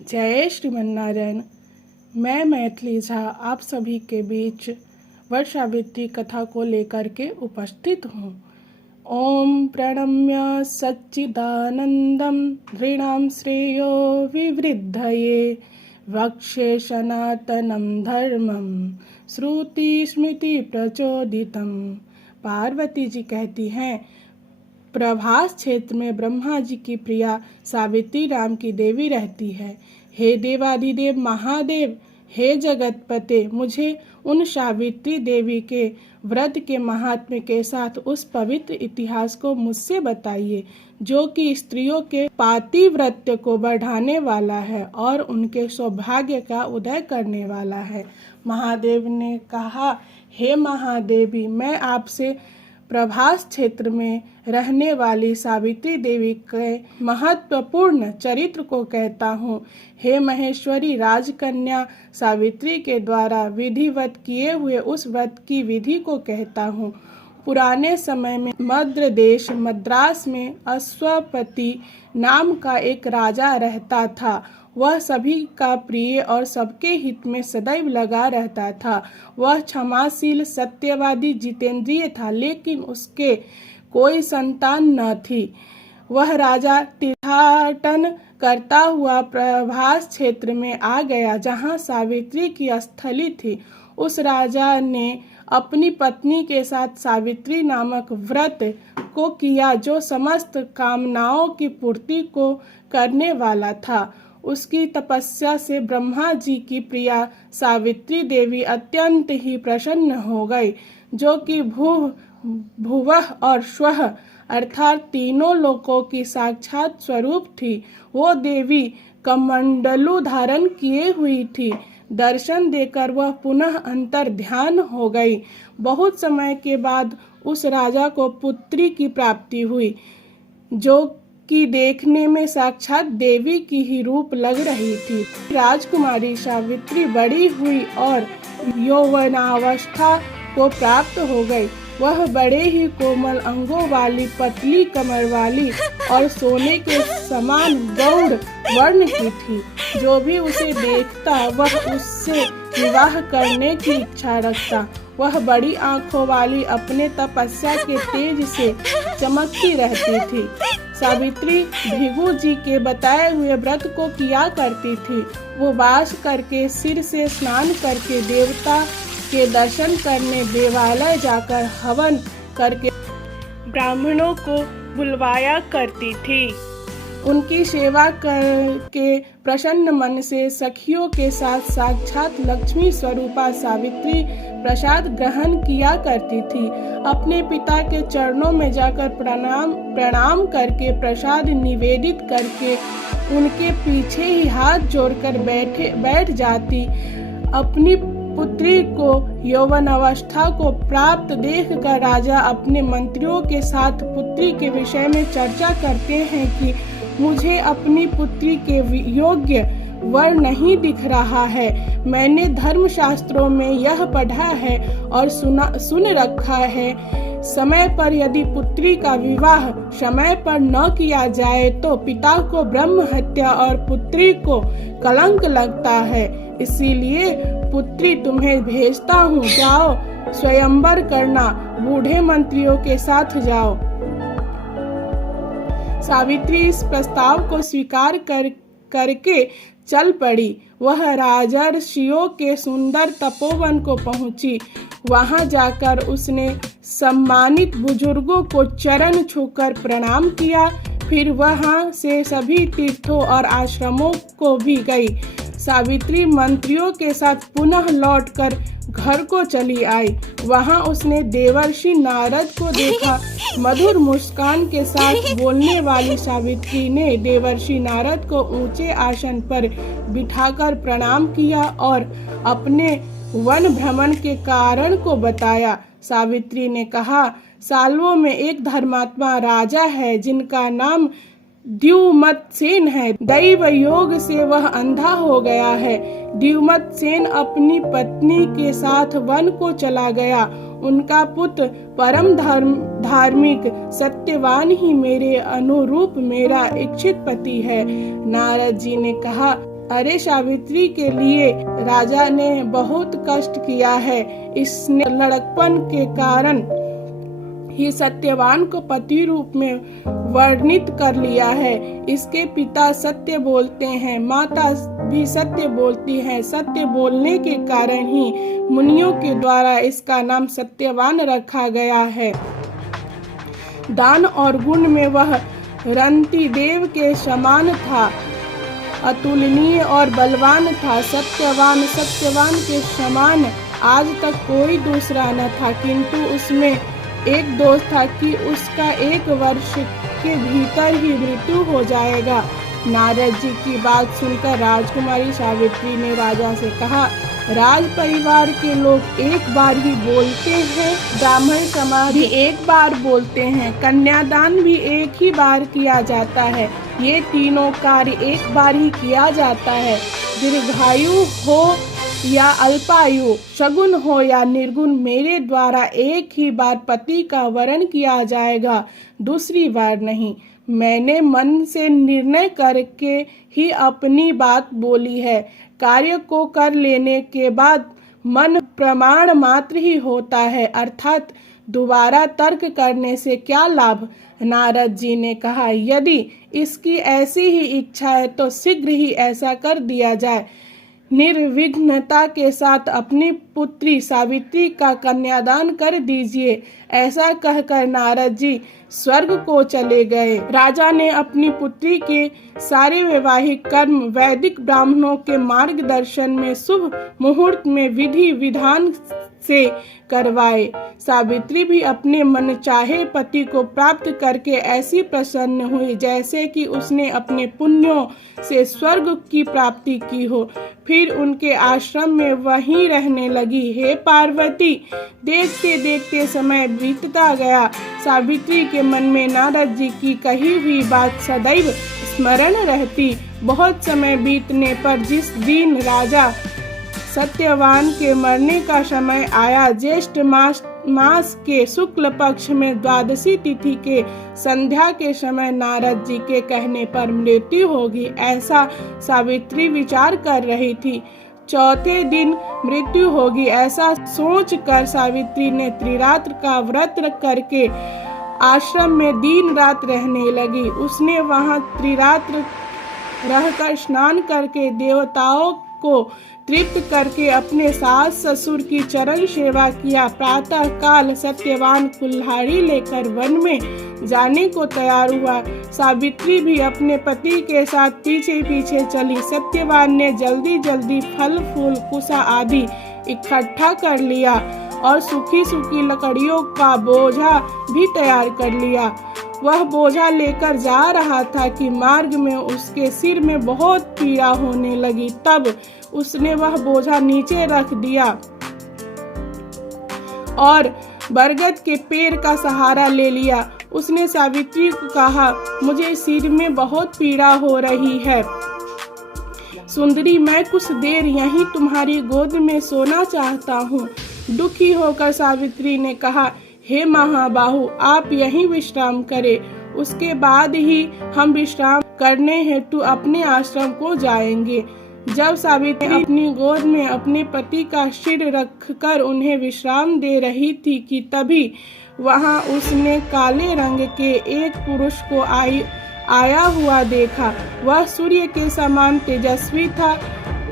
जय श्रीमन्नारायण। मैं मैथिली झा आप सभी के बीच वट सावित्री कथा को लेकर के उपस्थित हूँ। ओम प्रणम्य सच्चिदानंदम धृणां श्रेयो विवृद्धये वक्षे सनातनं धर्मं श्रुति स्मृति प्रचोदितम। पार्वती जी कहती हैं, प्रभास क्षेत्र में ब्रह्मा जी की प्रिया सावित्री राम की देवी रहती है। हे देवाधिदेव महादेव, हे जगतपते, मुझे उन सावित्री देवी के व्रत के महात्म्य के साथ उस पवित्र इतिहास को मुझसे बताइए जो कि स्त्रियों के पातिव्रत्य को बढ़ाने वाला है और उनके सौभाग्य का उदय करने वाला है। महादेव ने कहा, हे महादेवी, मैं आपसे प्रभास क्षेत्र में रहने वाली सावित्री देवी के महत्वपूर्ण चरित्र को कहता हूँ। हे महेश्वरी, राजकन्या सावित्री के द्वारा विधिवत किए हुए उस व्रत की विधि को कहता हूँ। पुराने समय में मद्र देश मद्रास में अश्वपति नाम का एक राजा रहता था। वह सभी का प्रिय और सबके हित में सदैव लगा रहता था। वह क्षमाशील, सत्यवादी, जितेंद्रिय था, लेकिन उसके कोई संतान न थी। वह राजा तीर्थाटन करता हुआ प्रभास क्षेत्र में आ गया जहाँ सावित्री की स्थली थी। उस राजा ने अपनी पत्नी के साथ सावित्री नामक व्रत को किया जो समस्त कामनाओं की पूर्ति को करने वाला था। उसकी तपस्या से ब्रह्मा जी की प्रिया सावित्री देवी अत्यंत ही प्रसन्न हो गई, जो कि भुवः और स्वः अर्थात तीनों लोकों की साक्षात स्वरूप थी। वो देवी कमंडलू धारण किए हुई थी। दर्शन देकर वह पुनः अंतर ध्यान हो गई। बहुत समय के बाद उस राजा को पुत्री की प्राप्ति हुई, जो कि देखने में साक्षात देवी की ही रूप लग रही थी। राजकुमारी सावित्री बड़ी हुई और यौवनावस्था को प्राप्त हो गई। वह बड़े ही कोमल अंगों वाली, पतली कमर वाली और सोने के समान गौड़ वर्ण की थी। जो भी उसे देखता वह उससे विवाह करने की इच्छा रखता। वह बड़ी आंखों वाली, अपने तपस्या के तेज से चमकती रहती थी। सावित्री भृगु जी के बताए हुए व्रत को किया करती थी। वो वास करके, सिर से स्नान करके, देवता के दर्शन करने, देवालय जाकर हवन करके ब्राह्मणों को बुलवाया करती थी। उनकी सेवा करके प्रसन्न मन से सखियों के साथ साक्षात लक्ष्मी स्वरूपा सावित्री प्रसाद ग्रहण किया करती थी। अपने पिता के चरणों में जाकर प्रणाम करके, प्रसाद निवेदित करके उनके पीछे ही हाथ जोड़कर बैठ जाती। अपनी पुत्री को यौवन अवस्था को प्राप्त देखकर राजा अपने मंत्रियों के साथ पुत्री के विषय में चर्चा करते हैं कि मुझे अपनी पुत्री के योग्य वर नहीं दिख रहा है। मैंने धर्मशास्त्रों में यह पढ़ा है और सुन रखा है, समय पर यदि पुत्री का विवाह समय पर न किया जाए तो पिता को ब्रह्म हत्या और पुत्री को कलंक लगता है। इसीलिए पुत्री तुम्हें भेजता हूँ, जाओ स्वयंवर करना, बूढ़े मंत्रियों के साथ जाओ। सावित्री इस प्रस्ताव को स्वीकार करके चल पड़ी। वह राजर्षियों के सुंदर तपोवन को पहुंची। वहां जाकर उसने सम्मानित बुजुर्गों को चरण छूकर प्रणाम किया। फिर वहां से सभी तीर्थों और आश्रमों को भी गई। सावित्री मंत्रियों के साथ पुनः लौटकर घर को चली आई। वहां उसने देवर्षि नारद को देखा। मधुर मुस्कान के साथ बोलने वाली सावित्री ने देवर्षि नारद को ऊंचे आसन पर बिठाकर प्रणाम किया और अपने वन भ्रमण के कारण को बताया। सावित्री ने कहा, साल्वों में एक धर्मात्मा राजा है जिनका नाम द्युमत्सेन है। दैव योग से वह अंधा हो गया है। द्युमत्सेन अपनी पत्नी के साथ वन को चला गया। उनका पुत्र परम धार्मिक सत्यवान ही मेरे अनुरूप मेरा इच्छित पति है। नारद जी ने कहा, अरे सावित्री के लिए राजा ने बहुत कष्ट किया है। इसने लड़कपन के कारण ही सत्यवान को पति रूप में वर्णित कर लिया है। इसके पिता सत्य बोलते हैं, माता भी सत्य बोलती है। सत्य बोलने के कारण ही मुनियों के द्वारा इसका नाम सत्यवान रखा गया है। दान और गुण में वह रंती देव के समान था, अतुलनीय और बलवान था। सत्यवान के समान आज तक कोई दूसरा न था, किंतु उसमें एक दोष था कि उसका 1 वर्ष के भीतर ही मृत्यु हो जाएगा। नारद जी की बात सुनकर राजकुमारी सावित्री ने राजा से कहा, राज परिवार के लोग एक बार ही बोलते हैं, ब्राह्मण समाज भी एक बार बोलते हैं, कन्यादान भी एक ही बार किया जाता है। ये तीनों कार्य एक बार ही किया जाता है। दीर्घायु हो या अल्पायु, सगुन हो या निर्गुण, मेरे द्वारा एक ही बार पति का वरण किया जाएगा, दूसरी बार नहीं। मैंने मन से निर्णय करके ही अपनी बात बोली है। कार्य को कर लेने के बाद मन प्रमाण मात्र ही होता है, अर्थात दोबारा तर्क करने से क्या लाभ। नारद जी ने कहा, यदि इसकी ऐसी ही इच्छा है तो शीघ्र ही ऐसा कर दिया जाए। निर्विघ्नता के साथ अपनी पुत्री सावित्री का कन्यादान कर दीजिए। ऐसा कहकर नारद जी स्वर्ग को चले गए। राजा ने अपनी पुत्री के सारे वैवाहिक कर्म वैदिक ब्राह्मणों के मार्गदर्शन में शुभ मुहूर्त में विधि विधान से करवाए। सावित्री भी अपने मन चाहे पति को प्राप्त करके ऐसी प्रसन्न हुई जैसे कि उसने अपने पुण्यों से स्वर्ग की प्राप्ति की हो। फिर उनके आश्रम में वहीं रहने लगी। हे पार्वती, देखते देखते समय बीतता गया। सावित्री के मन में नारद जी की कही हुई बात सदैव स्मरण रहती। बहुत समय बीतने पर जिस दिन राजा सत्यवान के मरने का समय आया, ज्येष्ठ मास के शुक्ल पक्ष में द्वादशी तिथि के संध्या के समय नारद जी के कहने पर मृत्यु होगी, ऐसा सावित्री विचार कर रही थी। चौथे दिन मृत्यु होगी ऐसा सोचकर सावित्री ने त्रिरात्र का व्रत करके आश्रम में दिन रात रहने लगी। उसने वहां त्रिरात्र रहकर स्नान करके देवताओं को तृप्त करके अपने सास ससुर की चरण सेवा किया। प्रातः काल सत्यवान कुल्हाड़ी लेकर वन में जाने को तैयार हुआ। सावित्री भी अपने पति के साथ पीछे पीछे चली। सत्यवान ने जल्दी जल्दी फल फूल कुसा आदि इकट्ठा कर लिया और सूखी सूखी लकड़ियों का बोझा भी तैयार कर लिया। वह बोझा लेकर जा रहा था कि मार्ग में उसके सिर में बहुत पीड़ा होने लगी। तब उसने वह बोझा नीचे रख दिया और बरगद के पेड़ का सहारा ले लिया। उसने सावित्री को कहा, मुझे सिर में बहुत पीड़ा हो रही है सुंदरी, मैं कुछ देर यहीं तुम्हारी गोद में सोना चाहता हूँ। दुखी होकर सावित्री ने कहा, हे महाबाहु, आप यहीं विश्राम करें, उसके बाद ही हम विश्राम करने हेतु अपने आश्रम को जाएंगे। जब सावित्री अपनी गोद में अपने पति का सिर रखकर उन्हें विश्राम दे रही थी कि तभी वहां उसने काले रंग के एक पुरुष को आया हुआ देखा। वह सूर्य के समान तेजस्वी था।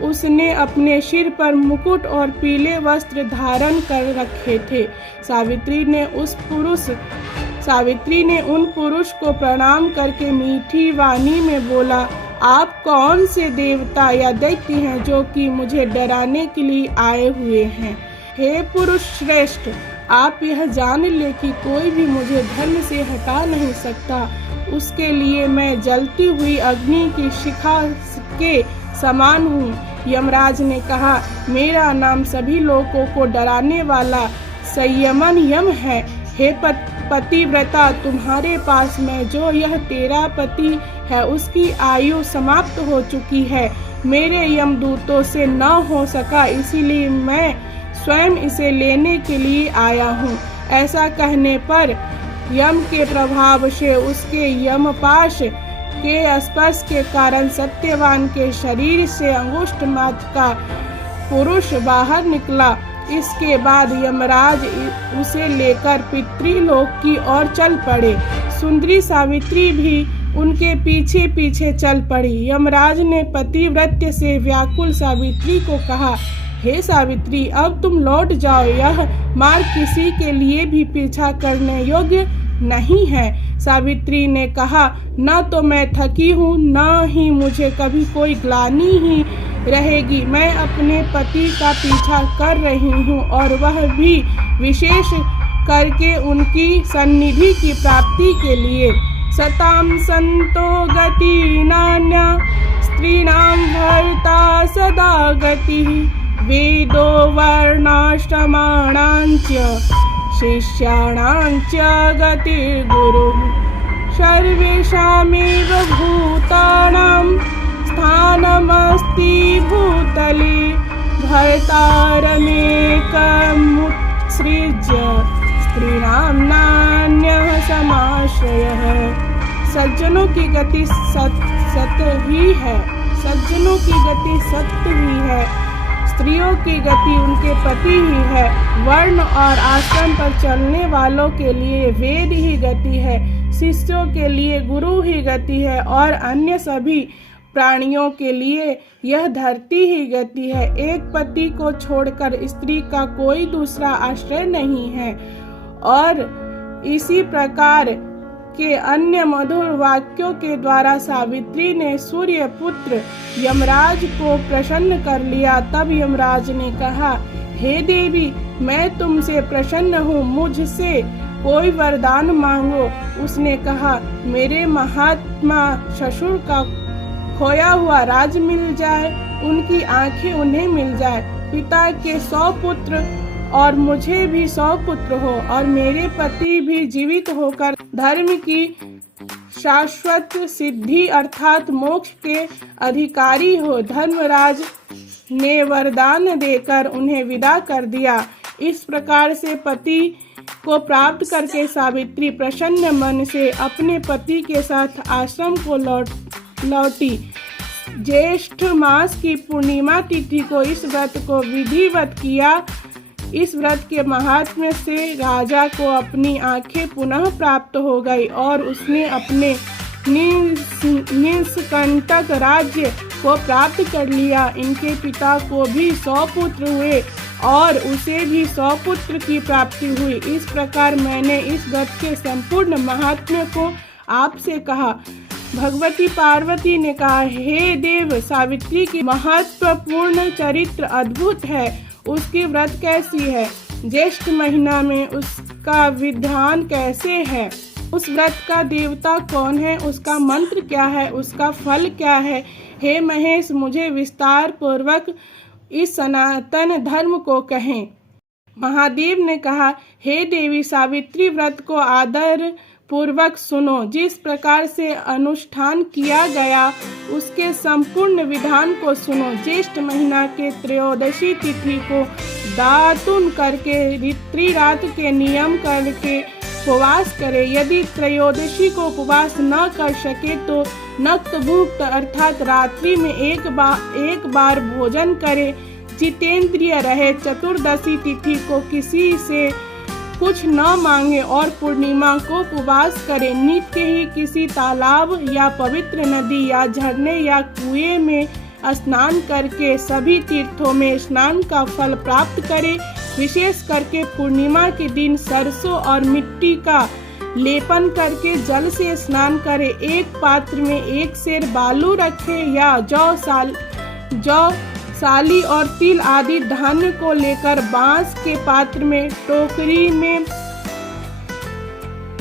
उसने अपने सिर पर मुकुट और पीले वस्त्र धारण कर रखे थे। सावित्री ने उन पुरुष को प्रणाम करके मीठी वाणी में बोला, आप कौन से देवता या दैत्य हैं जो कि मुझे डराने के लिए आए हुए हैं। हे पुरुष श्रेष्ठ, आप यह जान ले कि कोई भी मुझे धर्म से हटा नहीं सकता। उसके लिए मैं जलती हुई अग्नि की शिखा के समान हूँ। यमराज ने कहा, मेरा नाम सभी लोगों को डराने वाला संयमन यम है। हे पतिव्रता, तुम्हारे पास में जो यह तेरा पति है उसकी आयु समाप्त हो चुकी है। मेरे यमदूतों से न हो सका, इसीलिए मैं स्वयं इसे लेने के लिए आया हूँ। ऐसा कहने पर यम के प्रभाव से उसके यमपाश के स्पर्श के कारण सत्यवान के शरीर से अंगुष्ठ मात्र का पुरुष बाहर निकला। इसके बाद यमराज उसे लेकर पितृलोक की ओर चल पड़े। सुंदरी सावित्री भी उनके पीछे पीछे चल पड़ी। यमराज ने पतिव्रत्य से व्याकुल सावित्री को कहा, हे सावित्री, अब तुम लौट जाओ। यह मार्ग किसी के लिए भी पीछा करने योग्य नहीं है। सावित्री ने कहा, न तो मैं थकी हूँ, न ही मुझे कभी कोई ग्लानि ही रहेगी। मैं अपने पति का पीछा कर रही हूँ और वह भी विशेष करके उनकी सन्निधि की प्राप्ति के लिए। सताम संतो गति नान्या स्त्रीणां भर्ता सदा गति वेदो वर्णाश्रमाणांच शिष्याणांच गतिर्गुरुः सर्वेषामेव भूतानां स्थानमस्ति भूतले भर्तारमेकमुत्सृज्य स्त्रीणां नान्यः समाश्रयः। सज्जनों की गति सत्य ही है। सज्जनों की गति सत्य ही है। स्त्रियों की गति उनके पति ही है। वर्ण और आश्रम पर चलने वालों के लिए वेद ही गति है। शिष्यों के लिए गुरु ही गति है और अन्य सभी प्राणियों के लिए यह धरती ही गति है। एक पति को छोड़कर स्त्री का कोई दूसरा आश्रय नहीं है। और इसी प्रकार के अन्य मधुर वाक्यों के द्वारा सावित्री ने सूर्य पुत्र यमराज को प्रसन्न कर लिया। तब यमराज ने कहा, हे देवी, मैं तुमसे प्रसन्न हूँ, मुझसे कोई वरदान मांगो। उसने कहा, मेरे महात्मा ससुर का खोया हुआ राज मिल जाए, उनकी आंखें उन्हें मिल जाए, पिता के 100 पुत्र और मुझे भी 100 पुत्र हो, और मेरे पति भी जीवित होकर धर्म की शाश्वत सिद्धि अर्थात मोक्ष के अधिकारी हो। धर्मराज ने वरदान देकर उन्हें विदा कर दिया। इस प्रकार से पति को प्राप्त करके सावित्री प्रसन्न मन से अपने पति के साथ आश्रम को लौटी। ज्येष्ठ मास की पूर्णिमा तिथि को इस व्रत को विधिवत किया। इस व्रत के महात्म्य से राजा को अपनी आंखें पुनः प्राप्त हो गई और उसने अपने निष्कंटक राज्य को प्राप्त कर लिया। इनके पिता को भी 100 पुत्र हुए और उसे भी 100 पुत्र की प्राप्ति हुई। इस प्रकार मैंने इस व्रत के संपूर्ण महात्म्य को आपसे कहा। भगवती पार्वती ने कहा, हे देव, सावित्री की महत्वपूर्ण चरित्र अद्भुत है। उसकी व्रत कैसी है? ज्येष्ठ महीना में उसका विधान कैसे है? उस व्रत का देवता कौन है? उसका मंत्र क्या है? उसका फल क्या है? हे महेश, मुझे विस्तार पूर्वक इस सनातन धर्म को कहें। महादेव ने कहा, हे देवी, सावित्री व्रत को आदर पूर्वक सुनो। जिस प्रकार से अनुष्ठान किया गया उसके संपूर्ण विधान को सुनो। ज्येष्ठ महीना के त्रयोदशी तिथि को दातुन करके त्रिरात के नियम करके उपवास करे। यदि त्रयोदशी को उपवास न कर सके तो नक्तभुक्त अर्थात रात्रि में एक बार भोजन करे। जितेंद्रिय रहे। चतुर्दशी तिथि को किसी से कुछ न मांगे और पूर्णिमा को उपवास करे। नित्य ही किसी तालाब या पवित्र नदी या झरने या कुएं में स्नान करके सभी तीर्थों में स्नान का फल प्राप्त करे। विशेष करके पूर्णिमा के दिन सरसों और मिट्टी का लेपन करके जल से स्नान करे। एक पात्र में 1 सेर बालू रखे या जौ साली और तिल आदि धान्य को लेकर बांस के पात्र में टोकरी में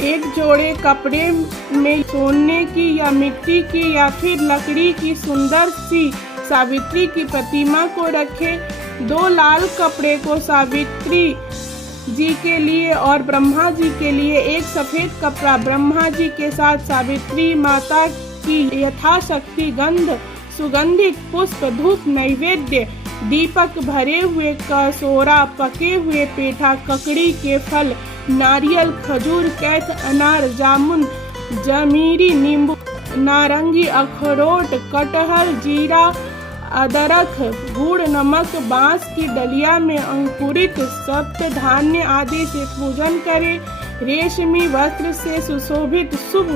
एक जोड़े कपड़े में सोने की या मिट्टी की या फिर लकड़ी की सुंदर सी सावित्री की प्रतिमा को रखे। 2 लाल कपड़े को सावित्री जी के लिए और ब्रह्मा जी के लिए, एक सफेद कपड़ा ब्रह्मा जी के साथ सावित्री माता की यथाशक्ति गंध, सुगंधित पुष्प, धूप, नैवेद्य, दीपक, भरे हुए कसोरा, पके हुए पेठा, ककड़ी के फल, नारियल, खजूर, कैथ, अनार, जामुन, जमीरी, नारंगी, अखरोट, कटहल, जीरा, अदरक, गुड़, नमक, बांस की डलिया में अंकुरित सप्त धान्य आदि से पूजन करें। रेशमी वस्त्र से सुशोभित शुभ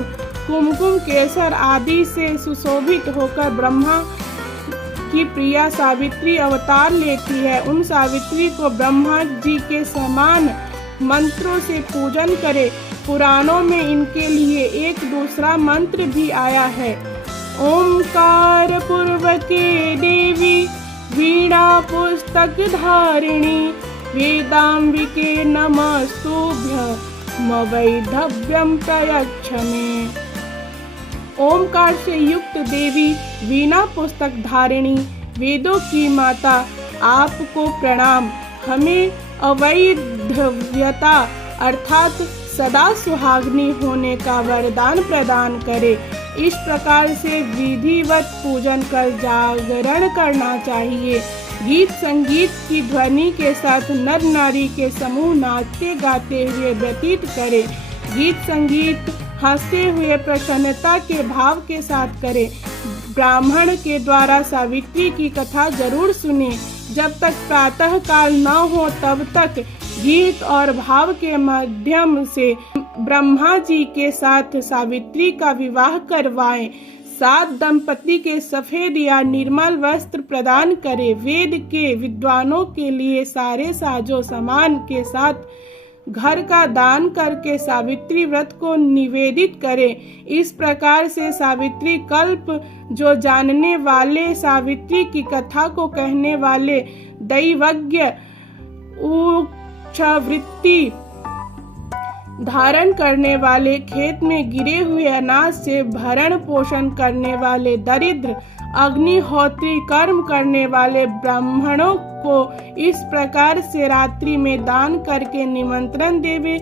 कुमकुम, केसर आदि से सुशोभित होकर ब्रह्मा की प्रिया सावित्री अवतार लेती है। उन सावित्री को ब्रह्मा जी के समान मंत्रों से पूजन करे। पुराणों में इनके लिए एक दूसरा मंत्र भी आया है। ओंकार पूर्वके देवी वीणा पुस्तक धारिणी, वेदांबिके नमस्तुभ्यं वैधव्यं प्रयच्छ मे। ओमकार से युक्त देवी, वीणा पुस्तक धारिणी, वेदों की माता, आपको प्रणाम। हमें अवैधव्यता अर्थात सदा सुहागनी होने का वरदान प्रदान करे। इस प्रकार से विधिवत पूजन कर जागरण करना चाहिए। गीत संगीत की ध्वनि के साथ नर नारी के समूह नाचते गाते हुए व्यतीत करें। गीत संगीत हंसते हुए प्रसन्नता के भाव के साथ करें। ब्राह्मण के द्वारा सावित्री की कथा जरूर सुने। जब तक प्रातः काल न हो तब तक गीत और भाव के माध्यम से ब्रह्मा जी के साथ सावित्री का विवाह करवाएं। 7 दंपति के सफेद या निर्मल वस्त्र प्रदान करें। वेद के विद्वानों के लिए सारे साजो सामान के साथ घर का दान करके सावित्री व्रत को निवेदित करें। इस प्रकार से सावित्री कल्प जो जानने वाले, सावित्री की कथा को कहने वाले, दैवज्ञ, उच्चवृत्ति धारण करने वाले, खेत में गिरे हुए अनाज से भरण पोषण करने वाले, दरिद्र, अग्निहोत्री कर्म करने वाले ब्राह्मणों को इस प्रकार से रात्रि में दान करके निमंत्रण देवे।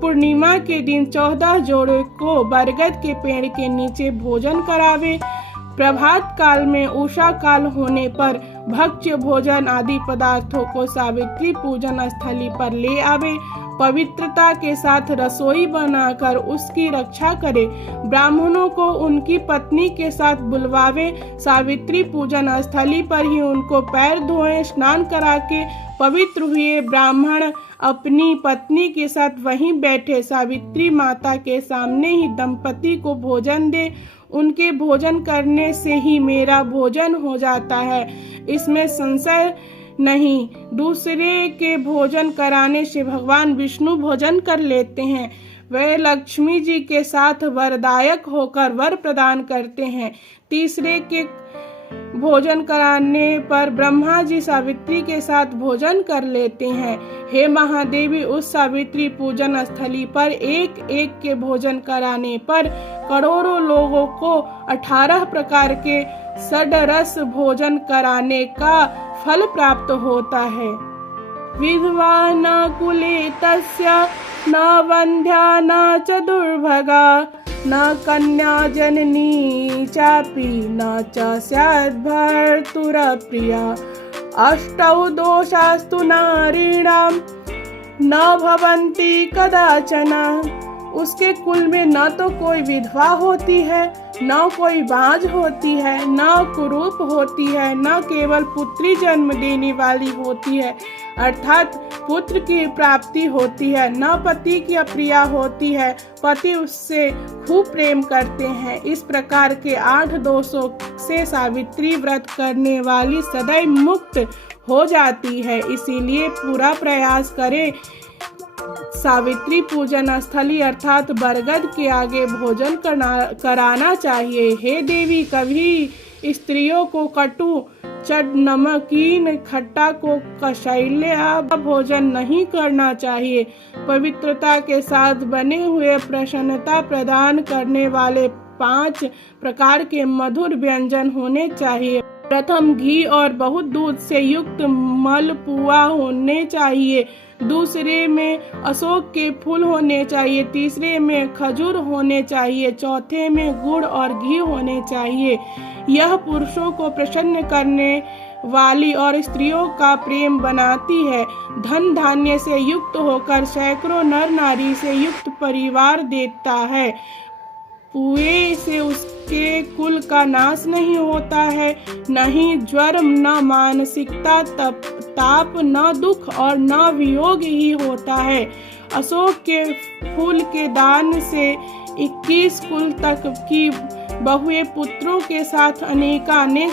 पूर्णिमा के दिन 14 जोड़ों को बरगद के पेड़ के नीचे भोजन करावे। प्रभात काल में उषा काल होने पर भक्ष्य भोजन आदि पदार्थों को सावित्री पूजन स्थली पर ले आवे। पवित्रता के साथ रसोई बनाकर उसकी रक्षा करे। ब्राह्मणों को उनकी पत्नी के साथ बुलवावे। सावित्री पूजन स्थली पर ही उनको पैर धोएं। स्नान करा के पवित्र हुए ब्राह्मण अपनी पत्नी के साथ वहीं बैठे सावित्री माता के सामने ही दंपति को भोजन दे। उनके भोजन करने से ही मेरा भोजन हो जाता है, इसमें संशय नहीं। दूसरे के भोजन कराने से भगवान विष्णु भोजन कर लेते हैं। वे लक्ष्मी जी के साथ वरदायक होकर वर प्रदान करते हैं। तीसरे के भोजन कराने पर ब्रह्मा जी सावित्री के साथ भोजन कर लेते हैं। हे महादेवी, उस सावित्री पूजन स्थली पर एक एक के भोजन कराने पर करोड़ों लोगों को 18 प्रकार के षड्रस भोजन कराने का फल प्राप्त होता है। विधवा न कुले तस्य न वंध्या न च दुर्भगा, न कन्या जननी चापि न च स्यात् भर्तुरप्रिया। अष्टौ दोषास्तु नारीणां न भवन्ति कदाचन। उसके कुल में न तो कोई विधवा होती है, न कोई बांझ होती है, न कुरूप होती है, न केवल पुत्री जन्म देने वाली होती है अर्थात पुत्र की प्राप्ति होती है, न पति की अप्रिया होती है, पति उससे खूब प्रेम करते हैं। इस प्रकार के 8 दोषों से सावित्री व्रत करने वाली सदैव मुक्त हो जाती है। इसीलिए पूरा प्रयास करें। सावित्री पूजन स्थली अर्थात बरगद के आगे भोजन कराना चाहिए। हे देवी, कभी स्त्रियों को कटु, चट, नमकीन, खट्टा को कषैल्या भोजन नहीं करना चाहिए। पवित्रता के साथ बने हुए प्रसन्नता प्रदान करने वाले 5 प्रकार के मधुर व्यंजन होने चाहिए। प्रथम घी और बहुत दूध से युक्त मलपुआ होने चाहिए। दूसरे में अशोक के फूल होने चाहिए। तीसरे में खजूर होने चाहिए। चौथे में गुड़ और घी होने चाहिए। यह पुरुषों को प्रसन्न करने वाली और स्त्रियों का प्रेम बनाती है। धन धान्य से युक्त होकर सैकड़ों नर नारी से युक्त परिवार देता है। कुएं से उसके कुल का नाश नहीं होता है, न ही ज्वर, न मानसिकता ताप, न दुख और न वियोग ही होता है। अशोक के फूल के दान से 21 कुल तक की बहुएं पुत्रों के साथ अनेक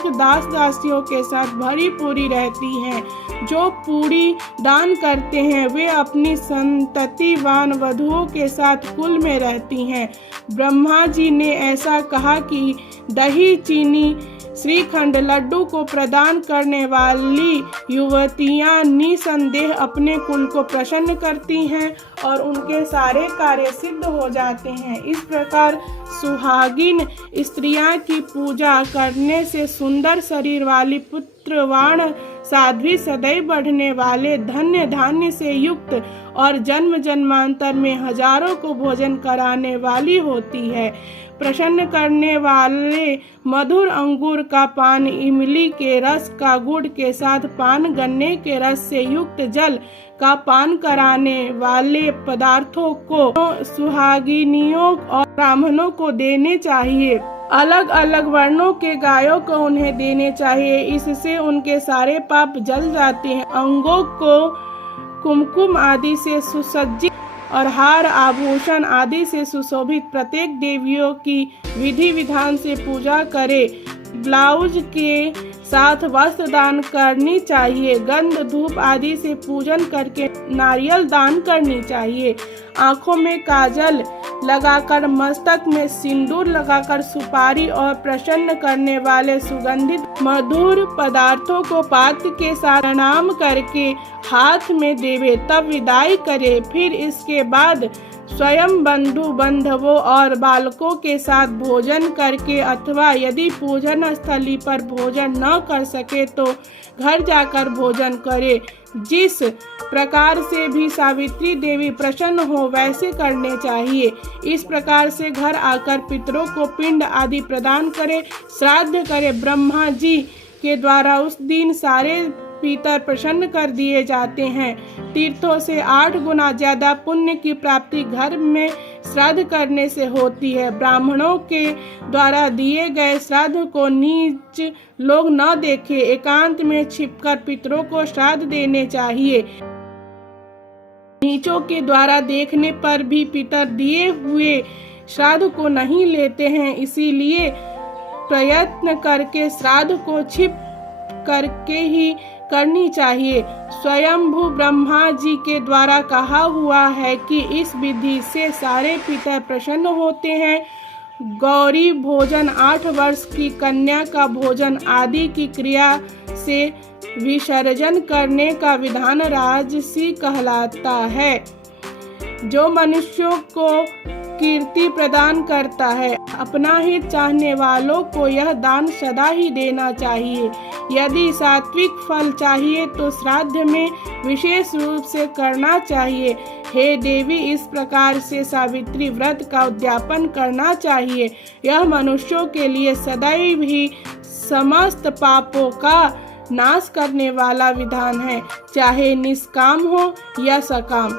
दास दासियों के साथ भरी पूरी रहती हैं। जो पूरी दान करते हैं वे अपनी संततिवान वधुओं के साथ कुल में रहती हैं। ब्रह्मा जी ने ऐसा कहा कि दही, चीनी, श्रीखंड, लड्डू को प्रदान करने वाली युवतियां निसंदेह अपने कुल को प्रसन्न करती हैं और उनके सारे कार्य सिद्ध हो जाते हैं। इस प्रकार सुहागिन स्त्रियां की पूजा करने से सुंदर शरीर वाली पुत्रवान साध्वी, सदैव बढ़ने वाले धन्य धान्य से युक्त और जन्म जन्मांतर में हजारों को भोजन कराने वाली होती है। प्रसन्न करने वाले मधुर अंगूर का पान, इमली के रस का गुड़ के साथ पान, गन्ने के रस से युक्त जल का पान कराने वाले पदार्थों को सुहागिनियों और ब्राह्मणों को देने चाहिए। अलग अलग वर्णों के गायों को उन्हें देने चाहिए, इससे उनके सारे पाप जल जाते हैं। अंगों को कुमकुम आदि से सुसज्जित और हार, आभूषण आदि से सुशोभित प्रत्येक देवियों की विधि विधान से पूजा करे। ब्लाउज के साथ वस्त्र दान करनी चाहिए। गंध, धूप आदि से पूजन करके नारियल दान करनी चाहिए। आंखों में काजल लगाकर, मस्तक में सिंदूर लगाकर, सुपारी और प्रसन्न करने वाले सुगंधित मधुर पदार्थों को पात्र के साथ प्रणाम करके हाथ में देवे, तब विदाई करे। फिर इसके बाद स्वयं बंधु बांधवों और बालकों के साथ भोजन करके, अथवा यदि पूजन स्थली पर भोजन न कर सके तो घर जाकर भोजन करे। जिस प्रकार से भी सावित्री देवी प्रसन्न हो वैसे करने चाहिए। इस प्रकार से घर आकर पितरों को पिंड आदि प्रदान करे, श्राद्ध करे। ब्रह्मा जी के द्वारा उस दिन सारे पितर प्रसन्न कर दिए जाते हैं। तीर्थों से 8 गुना ज्यादा पुण्य की प्राप्ति घर में श्राद्ध करने से होती है। ब्राह्मणों के द्वारा दिए गए श्राद्ध को नीच लोग न देखें, एकांत में छिपकर पितरों को श्राद्ध देने चाहिए। नीचों के द्वारा देखने पर भी पितर दिए हुए श्राद्ध को नहीं लेते हैं, इसीलिए प्रयत्न करके श्राद्ध को छिप करके ही करनी चाहिए। स्वयंभू ब्रह्मा जी के द्वारा कहा हुआ है कि इस विधि से सारे पितर प्रसन्न होते हैं। गौरी भोजन, 8 वर्ष की कन्या का भोजन आदि की क्रिया से विसर्जन करने का विधान राजसी कहलाता है। जो मनुष्यों को कीर्ति प्रदान करता है, अपना ही चाहने वालों को यह दान सदा ही देना चाहिए। यदि सात्विक फल चाहिए तो श्राद्ध में विशेष रूप से करना चाहिए। हे देवी, इस प्रकार से सावित्री व्रत का उद्यापन करना चाहिए। यह मनुष्यों के लिए सदैव ही समस्त पापों का नाश करने वाला विधान है, चाहे निष्काम हो या सकाम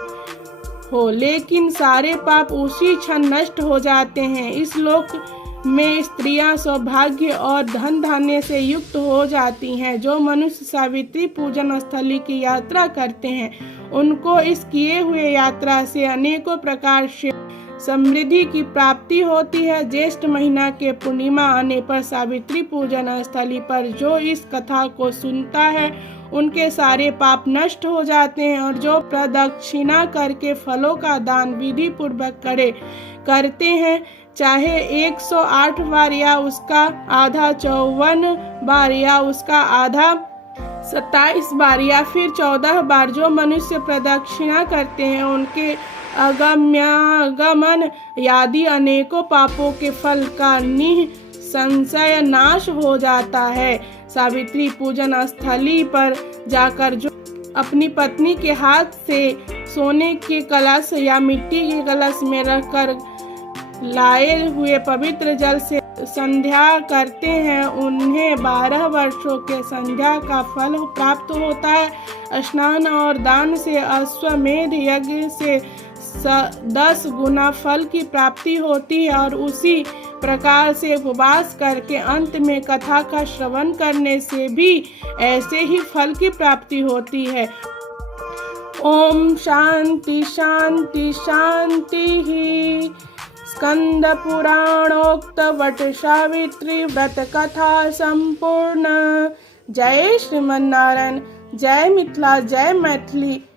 हो, लेकिन सारे पाप उसी क्षण नष्ट हो जाते हैं। इस लोक में स्त्रियां सौभाग्य और धन धान्य से युक्त हो जाती हैं। जो मनुष्य सावित्री पूजन स्थली की यात्रा करते हैं, उनको इस किए हुए यात्रा से अनेकों प्रकार से समृद्धि की प्राप्ति होती है। ज्येष्ठ महीना के पूर्णिमा आने पर सावित्री पूजन स्थली पर जो इस कथा को सुनता है, उनके सारे पाप नष्ट हो जाते हैं। और जो प्रदक्षिणा करके फलों का दान विधि पूर्वक करते हैं, चाहे 108 बार या उसका आधा, 54 बार या उसका आधा, 27 बार या फिर 14 बार, जो मनुष्य प्रदक्षिणा करते हैं उनके अगम्यागमन आदि अनेकों पापों के फल का निसंशय नाश हो जाता है। सावित्री पूजन स्थली पर जाकर जो अपनी पत्नी के हाथ से सोने के कलश या मिट्टी के कलश में रखकर लाए हुए पवित्र जल से संध्या करते हैं, उन्हें 12 वर्षों के संध्या का फल प्राप्त होता है। स्नान और दान से, अश्वमेध यज्ञ से, 10 गुना फल की प्राप्ति होती है और उसी प्रकार से उपवास करके अंत में कथा का श्रवण करने से भी ऐसे ही फल की प्राप्ति होती है। ओम शांति शांति शांति। स्कंद पुराणोक्त वट सावित्री व्रत कथा संपूर्ण। जय श्रीमन नारायण। जय मिथिला, जय मैथिली।